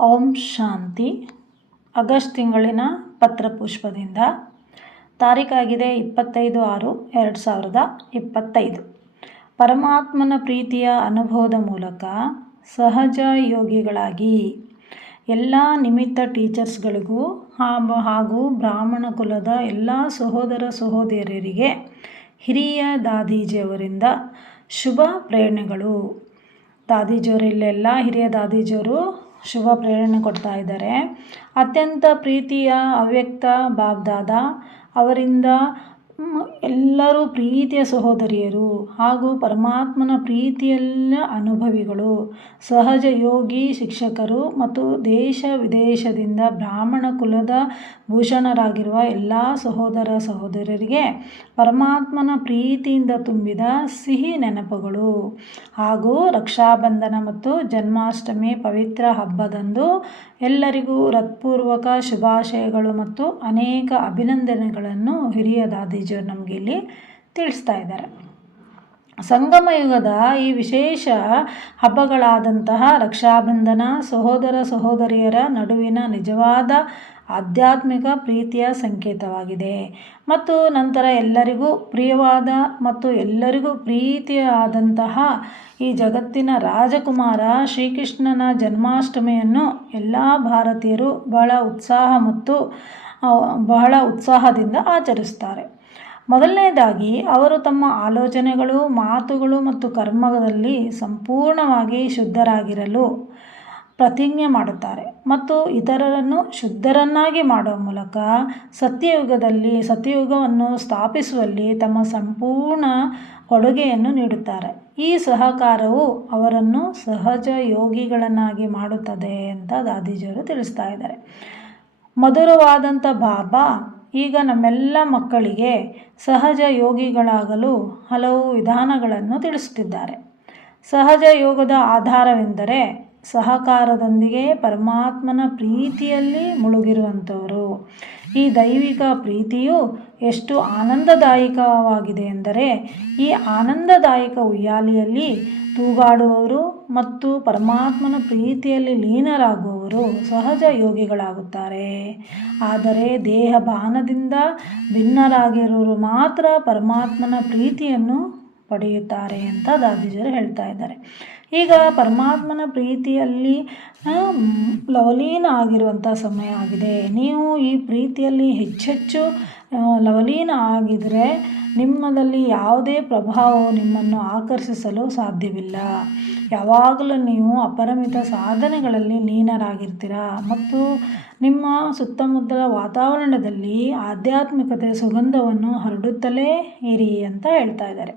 ಓಂ ಶಾಂತಿ. August ತಿಂಗಳಿನ ಪತ್ರಪುಷ್ಪದಿಂದ. ತಾರೀಖಾಗಿದೆ ಇಪ್ಪತ್ತೈದು ಆರು ಎರಡು ಸಾವಿರದ ಇಪ್ಪತ್ತೈದು. ಪರಮಾತ್ಮನ ಪ್ರೀತಿಯ ಅನುಭವದ ಮೂಲಕ ಸಹಜ ಯೋಗಿಗಳಾಗಿ ಎಲ್ಲ ನಿಮಿತ್ತ ಟೀಚರ್ಸ್ಗಳಿಗೂ ಹಾಗೂ ಬ್ರಾಹ್ಮಣ ಕುಲದ ಎಲ್ಲ ಸಹೋದರ ಸಹೋದರಿಯರಿಗೆ ಹಿರಿಯ ದಾದೀಜಿಯವರಿಂದ ಶುಭ ಪ್ರೇರಣೆಗಳು. ದಾದೀಜಿಯವರಿಲ್ಲೆಲ್ಲ ಹಿರಿಯ ದಾದೀಜಿಯವರು ಶುಭ ಪ್ರೇರಣೆ ಕೊಡ್ತಾ ಇದ್ದಾರೆ. ಅತ್ಯಂತ ಪ್ರೀತಿಯ ಅವ್ಯಕ್ತ ಬಾಬ್ದಾದ ಅವರಿಂದ ಎಲ್ಲರೂ ಪ್ರೀತಿಯ ಸಹೋದರಿಯರು ಹಾಗೂ ಪರಮಾತ್ಮನ ಪ್ರೀತಿಯಲ್ಲ ಅನುಭವಿಗಳು. ಸಹಜ ಯೋಗಿ ಶಿಕ್ಷಕರು ಮತ್ತು ದೇಶ ವಿದೇಶದಿಂದ ಬ್ರಾಹ್ಮಣ ಕುಲದ ಭೂಷಣರಾಗಿರುವ ಎಲ್ಲ ಸಹೋದರ ಸಹೋದರರಿಗೆ ಪರಮಾತ್ಮನ ಪ್ರೀತಿಯಿಂದ ತುಂಬಿದ ಸಿಹಿ ನೆನಪುಗಳು. ಹಾಗೂ ರಕ್ಷಾಬಂಧನ ಮತ್ತು ಜನ್ಮಾಷ್ಟಮಿ ಪವಿತ್ರ ಹಬ್ಬದಂದು ಎಲ್ಲರಿಗೂ ಹೃತ್ಪೂರ್ವಕ ಶುಭಾಶಯಗಳು ಮತ್ತು ಅನೇಕ ಅಭಿನಂದನೆಗಳನ್ನು ಹಿರಿಯ ದಾದೀಜಿಯವರು ನಮಗೆ ಇಲ್ಲಿ ತಿಳಿಸ್ತಾ ಇದ್ದಾರೆ. ಸಂಗಮ ಯುಗದ ಈ ವಿಶೇಷ ಹಬ್ಬಗಳಾದಂತಹ ರಕ್ಷಾಬಂಧನ, ಸಹೋದರ ಸಹೋದರಿಯರ ನಡುವಿನ ನಿಜವಾದ ಆಧ್ಯಾತ್ಮಿಕ ಪ್ರೀತಿಯ ಸಂಕೇತವಾಗಿದೆ. ಮತ್ತು ನಂತರ ಎಲ್ಲರಿಗೂ ಪ್ರಿಯವಾದ ಮತ್ತು ಎಲ್ಲರಿಗೂ ಪ್ರೀತಿಯಾದಂತಹ ಈ ಜಗತ್ತಿನ ರಾಜಕುಮಾರ ಶ್ರೀಕೃಷ್ಣನ ಜನ್ಮಾಷ್ಟಮಿಯನ್ನು ಎಲ್ಲ ಭಾರತೀಯರು ಬಹಳ ಉತ್ಸಾಹ ಮತ್ತು ಬಹಳ ಉತ್ಸಾಹದಿಂದ ಆಚರಿಸ್ತಾರೆ. ಮೊದಲನೇದಾಗಿ ಅವರು ತಮ್ಮ ಆಲೋಚನೆಗಳು, ಮಾತುಗಳು ಮತ್ತು ಕರ್ಮದಲ್ಲಿ ಸಂಪೂರ್ಣವಾಗಿ ಶುದ್ಧರಾಗಿರಲು ಪ್ರತಿಜ್ಞೆ ಮಾಡುತ್ತಾರೆ ಮತ್ತು ಇತರರನ್ನು ಶುದ್ಧರನ್ನಾಗಿ ಮಾಡುವ ಮೂಲಕ ಸತ್ಯಯುಗದಲ್ಲಿ, ಸತ್ಯಯುಗವನ್ನು ಸ್ಥಾಪಿಸುವಲ್ಲಿ ತಮ್ಮ ಸಂಪೂರ್ಣ ಕೊಡುಗೆಯನ್ನು ನೀಡುತ್ತಾರೆ. ಈ ಸಹಕಾರವು ಅವರನ್ನು ಸಹಜ ಯೋಗಿಗಳನ್ನಾಗಿ ಮಾಡುತ್ತದೆ ಅಂತ ದಾದೀಜಿಯವರು ತಿಳಿಸ್ತಾ ಇದ್ದಾರೆ. ಮಧುರವಾದಂಥ ಬಾಬಾ ಈಗ ನಮ್ಮೆಲ್ಲ ಮಕ್ಕಳಿಗೆ ಸಹಜ ಯೋಗಿಗಳಾಗಲು ಹಲವು ವಿಧಾನಗಳನ್ನು ತಿಳಿಸುತ್ತಿದ್ದಾರೆ. ಸಹಜ ಯೋಗದ ಆಧಾರವೆಂದರೆ ಸಹಕಾರದೊಂದಿಗೆ ಪರಮಾತ್ಮನ ಪ್ರೀತಿಯಲ್ಲಿ ಮುಳುಗಿರುವಂಥವರು. ಈ ದೈವಿಕ ಪ್ರೀತಿಯು ಎಷ್ಟು ಆನಂದದಾಯಕವಾಗಿದೆ ಎಂದರೆ ಈ ಆನಂದದಾಯಕ ಉಯ್ಯಾಲಿಯಲ್ಲಿ ತೂಗಾಡುವವರು ಮತ್ತು ಪರಮಾತ್ಮನ ಪ್ರೀತಿಯಲ್ಲಿ ಲೀನರಾಗುವವರು ಸಹಜ ಯೋಗಿಗಳಾಗುತ್ತಾರೆ. ಆದರೆ ದೇಹ ಬಾನದಿಂದ ಭಿನ್ನರಾಗಿರುವವರು ಮಾತ್ರ ಪರಮಾತ್ಮನ ಪ್ರೀತಿಯನ್ನು ಪಡೆಯುತ್ತಾರೆ ಅಂತ ದಾದಿಜರು ಹೇಳ್ತಾ ಇದ್ದಾರೆ. ಈಗ ಪರಮಾತ್ಮನ ಪ್ರೀತಿಯಲ್ಲಿ ಲವಲೀನ ಆಗಿರುವಂಥ ಸಮಯ ಆಗಿದೆ. ನೀವು ಈ ಪ್ರೀತಿಯಲ್ಲಿ ಹೆಚ್ಚೆಚ್ಚು ಲವಲೀನ ಆಗಿದರೆ ನಿಮ್ಮದಲ್ಲಿ ಯಾವುದೇ ಪ್ರಭಾವವು ನಿಮ್ಮನ್ನು ಆಕರ್ಷಿಸಲು ಸಾಧ್ಯವಿಲ್ಲ. ಯಾವಾಗಲೂ ನೀವು ಅಪರಿಮಿತ ಸಾಧನೆಗಳಲ್ಲಿ ಲೀನರಾಗಿರ್ತೀರ ಮತ್ತು ನಿಮ್ಮ ಸುತ್ತಮುತ್ತಲ ವಾತಾವರಣದಲ್ಲಿ ಆಧ್ಯಾತ್ಮಿಕತೆ ಸುಗಂಧವನ್ನು ಹರಡುತ್ತಲೇ ಇರಿ ಅಂತ ಹೇಳ್ತಾ ಇದ್ದಾರೆ.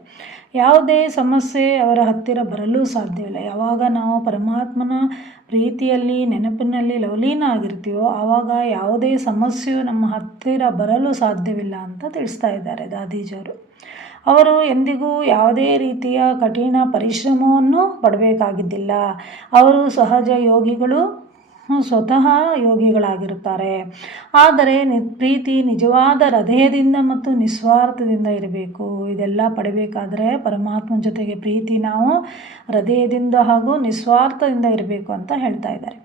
ಯಾವುದೇ ಸಮಸ್ಯೆ ಅವರ ಹತ್ತಿರ ಬರಲು ಸಾಧ್ಯವಿಲ್ಲ. ಯಾವಾಗ ನಾವು ಪರಮಾತ್ಮನ ಪ್ರೀತಿಯಲ್ಲಿ, ನೆನಪಿನಲ್ಲಿ ಲವಲೀನ ಆಗಿರ್ತೀವೋ, ಆವಾಗ ಯಾವುದೇ ಸಮಸ್ಯೆಯು ನಮ್ಮ ಹತ್ತಿರ ಬರಲು ಸಾಧ್ಯವಿಲ್ಲ ಅಂತ ತಿಳಿಸ್ತಾ ಇದ್ದಾರೆ ದಾದೀಜಿಯವರು ಅವರು ಎಂದಿಗೂ ಯಾವುದೇ ರೀತಿಯ ಕಠಿಣ ಪರಿಶ್ರಮವನ್ನು ಪಡಬೇಕಾಗಿದ್ದಿಲ್ಲ. ಅವರು ಸಹಜ ಯೋಗಿಗಳು ಸ್ವತಃ ಯೋಗಿಗಳಾಗಿರುತ್ತಾರೆ. ಆದರೆ ಪ್ರೀತಿ ನಿಜವಾದ ಹೃದಯದಿಂದ ಮತ್ತು ನಿಸ್ವಾರ್ಥದಿಂದ ಇರಬೇಕು. ಇದೆಲ್ಲ ಪಡಬೇಕಾದ್ರೆ ಪರಮಾತ್ಮನ ಜೊತೆಗೆ ಪ್ರೀತಿ ನಾವು ಹೃದಯದಿಂದ ಹಾಗೂ ನಿಸ್ವಾರ್ಥದಿಂದ ಇರಬೇಕು ಅಂತ ಹೇಳ್ತಾ ಇದ್ದಾರೆ.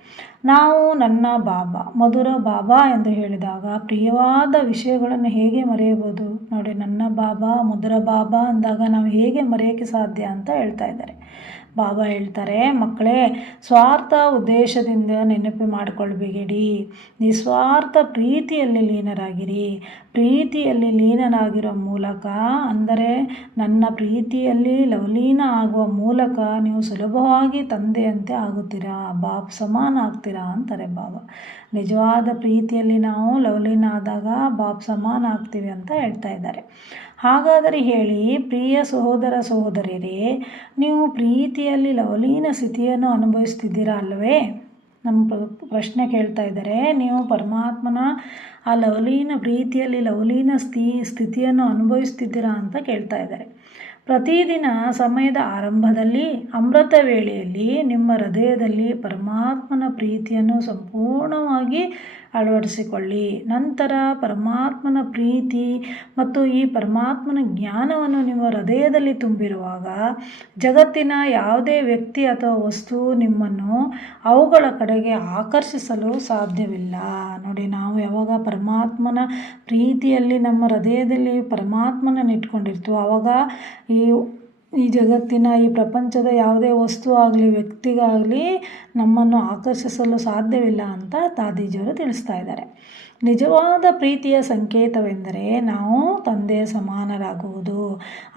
ನಾವು ನನ್ನ ಬಾಬಾ, ಮಧುರ ಬಾಬಾ ಎಂದು ಹೇಳಿದಾಗ ಪ್ರಿಯವಾದ ವಿಷಯಗಳನ್ನು ಹೇಗೆ ಮರೆಯಬಹುದು? ನೋಡಿ, ನನ್ನ ಬಾಬಾ, ಮಧುರ ಬಾಬಾ ಅಂದಾಗ ನಾವು ಹೇಗೆ ಮರೆಯೋಕ್ಕೆ ಸಾಧ್ಯ ಅಂತ ಹೇಳ್ತಾ ಇದ್ದಾರೆ. ಬಾಬಾ ಹೇಳ್ತಾರೆ, ಮಕ್ಕಳೇ, ಸ್ವಾರ್ಥ ಉದ್ದೇಶದಿಂದ ನೆನಪು ಮಾಡಿಕೊಳ್ಬೇಡಿ ನಿಸ್ವಾರ್ಥ ಪ್ರೀತಿಯಲ್ಲಿ ಲೀನರಾಗಿರಿ. ಪ್ರೀತಿಯಲ್ಲಿ ಲೀನರಾಗಿರೋ ಮೂಲಕ, ಅಂದರೆ ನನ್ನ ಪ್ರೀತಿಯಲ್ಲಿ ಲವಲೀನ ಆಗುವ ಮೂಲಕ ನೀವು ಸುಲಭವಾಗಿ ತಂದೆಯಂತೆ ಆಗುತ್ತೀರಾ? ಬಾಬ್ ಸಮಾನ ಆಗ್ತೀರಾ? ಅಂತಾರೆ ಬಾಬಾ ನಿಜವಾದ ಪ್ರೀತಿಯಲ್ಲಿ ನಾವು ಲವಲೀನ ಆದಾಗ ಬಾಬ್ ಸಮಾನ ಆಗ್ತೀವಿ ಅಂತ ಹೇಳ್ತಾ ಇದ್ದಾರೆ. ಹಾಗಾದರೆ ಹೇಳಿ, ಪ್ರಿಯ ಸಹೋದರ ಸಹೋದರಿಯರೇ, ನೀವು ಪ್ರೀತಿಯಲ್ಲಿ ಲವಲೀನ ಸ್ಥಿತಿಯನ್ನು ಅನುಭವಿಸ್ತಿದ್ದೀರಾ ಅಲ್ಲವೇ? ನಮ್ಮ ಪ್ರಶ್ನೆ ಕೇಳ್ತಾ ಇದ್ದಾರೆ. ನೀವು ಪರಮಾತ್ಮನ ಆ ಲವಲೀನ ಪ್ರೀತಿಯಲ್ಲಿ ಲವಲೀನ ಸ್ಥಿ, ಸ್ಥಿತಿಯನ್ನು ಅನುಭವಿಸ್ತಿದ್ದೀರಾ ಅಂತ ಕೇಳ್ತಾ ಇದ್ದಾರೆ. ಪ್ರತಿದಿನ ಸಮಯದ ಆರಂಭದಲ್ಲಿ, ಅಮೃತ ವೇಳೆಯಲ್ಲಿ ನಿಮ್ಮ ಹೃದಯದಲ್ಲಿ ಪರಮಾತ್ಮನ ಪ್ರೀತಿಯನ್ನು ಸಂಪೂರ್ಣವಾಗಿ ಅಳವಡಿಸಿಕೊಳ್ಳಿ. ನಂತರ ಪರಮಾತ್ಮನ ಪ್ರೀತಿ ಮತ್ತು ಈ ಪರಮಾತ್ಮನ ಜ್ಞಾನವನ್ನು ನಿಮ್ಮ ಹೃದಯದಲ್ಲಿ ತುಂಬಿರುವಾಗ ಜಗತ್ತಿನ ಯಾವುದೇ ವ್ಯಕ್ತಿ ಅಥವಾ ವಸ್ತು ನಿಮ್ಮನ್ನು ಅವುಗಳ ಕಡೆಗೆ ಆಕರ್ಷಿಸಲು ಸಾಧ್ಯವಿಲ್ಲ. ನೋಡಿ, ನಾವು ಯಾವಾಗ ಪರಮಾತ್ಮನ ಪ್ರೀತಿಯಲ್ಲಿ ನಮ್ಮ ಹೃದಯದಲ್ಲಿ ಪರಮಾತ್ಮನ ಇಟ್ಕೊಂಡಿರ್ತೀವೋ ಆವಾಗ ಈ ಈ ಜಗತ್ತಿನ, ಈ ಪ್ರಪಂಚದ ಯಾವುದೇ ವಸ್ತು ಆಗಲಿ, ವ್ಯಕ್ತಿಗಾಗಲಿ ನಮ್ಮನ್ನು ಆಕರ್ಷಿಸಲು ಸಾಧ್ಯವಿಲ್ಲ ಅಂತ ದಾದೀಜಿಯವರು ತಿಳಿಸ್ತಾ ಇದ್ದಾರೆ. ನಿಜವಾದ ಪ್ರೀತಿಯ ಸಂಕೇತವೆಂದರೆ ನಾವು ತಂದೆ ಸಮಾನರಾಗುವುದು.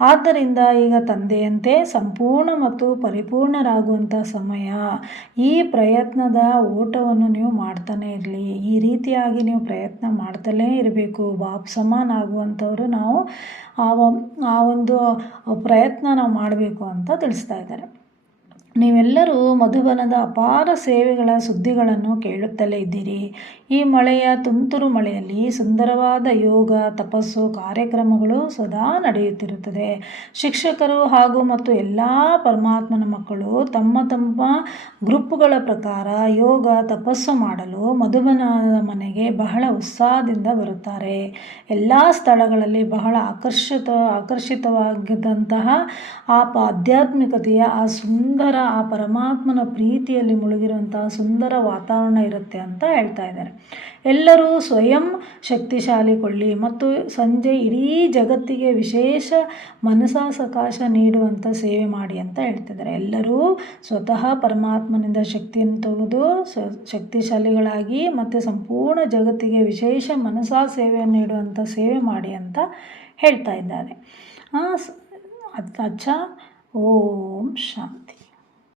ಆದ್ದರಿಂದ ಈಗ ತಂದೆಯಂತೆ ಸಂಪೂರ್ಣ ಮತ್ತು ಪರಿಪೂರ್ಣರಾಗುವಂಥ ಸಮಯ. ಈ ಪ್ರಯತ್ನದ ಓಟವನ್ನು ನೀವು ಮಾಡ್ತಾನೇ ಇರಲಿ. ಈ ರೀತಿಯಾಗಿ ನೀವು ಪ್ರಯತ್ನ ಮಾಡ್ತಲೇ ಇರಬೇಕು. ಬಾಪ್ ಸಮಾನ ಆಗುವಂಥವರು ನಾವು ಆ ಆ ಒಂದು ಪ್ರಯತ್ನ ನಾವು ಮಾಡಬೇಕು ಅಂತ ತಿಳಿಸ್ತಾ ಇದ್ದಾರೆ. ನೀವೆಲ್ಲರೂ ಮಧುಬನದ ಅಪಾರ ಸೇವೆಗಳ ಸುದ್ದಿಗಳನ್ನು ಕೇಳುತ್ತಲೇ ಇದ್ದೀರಿ. ಈ ಮಳೆಯ ತುಂತುರು ಮಳೆಯಲ್ಲಿ ಸುಂದರವಾದ ಯೋಗ, ತಪಸ್ಸು, ಕಾರ್ಯಕ್ರಮಗಳು ಸದಾ ನಡೆಯುತ್ತಿರುತ್ತದೆ. ಶಿಕ್ಷಕರು ಹಾಗೂ ಮತ್ತು ಎಲ್ಲ ಪರಮಾತ್ಮನ ಮಕ್ಕಳು ತಮ್ಮ ತಮ್ಮ ಗ್ರೂಪ್ಗಳ ಪ್ರಕಾರ ಯೋಗ, ತಪಸ್ಸು ಮಾಡಲು ಮಧುಬನ ಮನೆಗೆ ಬಹಳ ಉತ್ಸಾಹದಿಂದ ಬರುತ್ತಾರೆ. ಎಲ್ಲ ಸ್ಥಳಗಳಲ್ಲಿ ಬಹಳ ಆಕರ್ಷಿತ, ಆಕರ್ಷಿತವಾಗಿದ್ದಂತಹ ಆ ಆಧ್ಯಾತ್ಮಿಕತೆಯ ಆ ಸುಂದರ ಆ ಪರಮಾತ್ಮನ ಪ್ರೀತಿಯಲ್ಲಿ ಮುಳುಗಿರುವಂತಹ ಸುಂದರ ವಾತಾವರಣ ಇರುತ್ತೆ ಅಂತ ಹೇಳ್ತಾ ಇದ್ದಾರೆ. ಎಲ್ಲರೂ ಸ್ವಯಂ ಶಕ್ತಿಶಾಲಿ ಕೊಳ್ಳಿ ಮತ್ತು ಸಂಜೆ ಇಡೀ ಜಗತ್ತಿಗೆ ವಿಶೇಷ ಮನಸಾಸಕಾಶ ನೀಡುವಂಥ ಸೇವೆ ಮಾಡಿ ಅಂತ ಹೇಳ್ತಿದ್ದಾರೆ ಎಲ್ಲರೂ ಸ್ವತಃ ಪರಮಾತ್ಮನಿಂದ ಶಕ್ತಿಯನ್ನು ತೆಗೆದು ಶಕ್ತಿಶಾಲಿಗಳಾಗಿ ಮತ್ತು ಸಂಪೂರ್ಣ ಜಗತ್ತಿಗೆ ವಿಶೇಷ ಮನಸಾ ಸೇವೆಯನ್ನು ನೀಡುವಂಥ ಸೇವೆ ಮಾಡಿ ಅಂತ ಹೇಳ್ತಾ ಇದ್ದಾರೆ. ಅಚ್ಚ, ಓಂ ಶಾಂತಿ.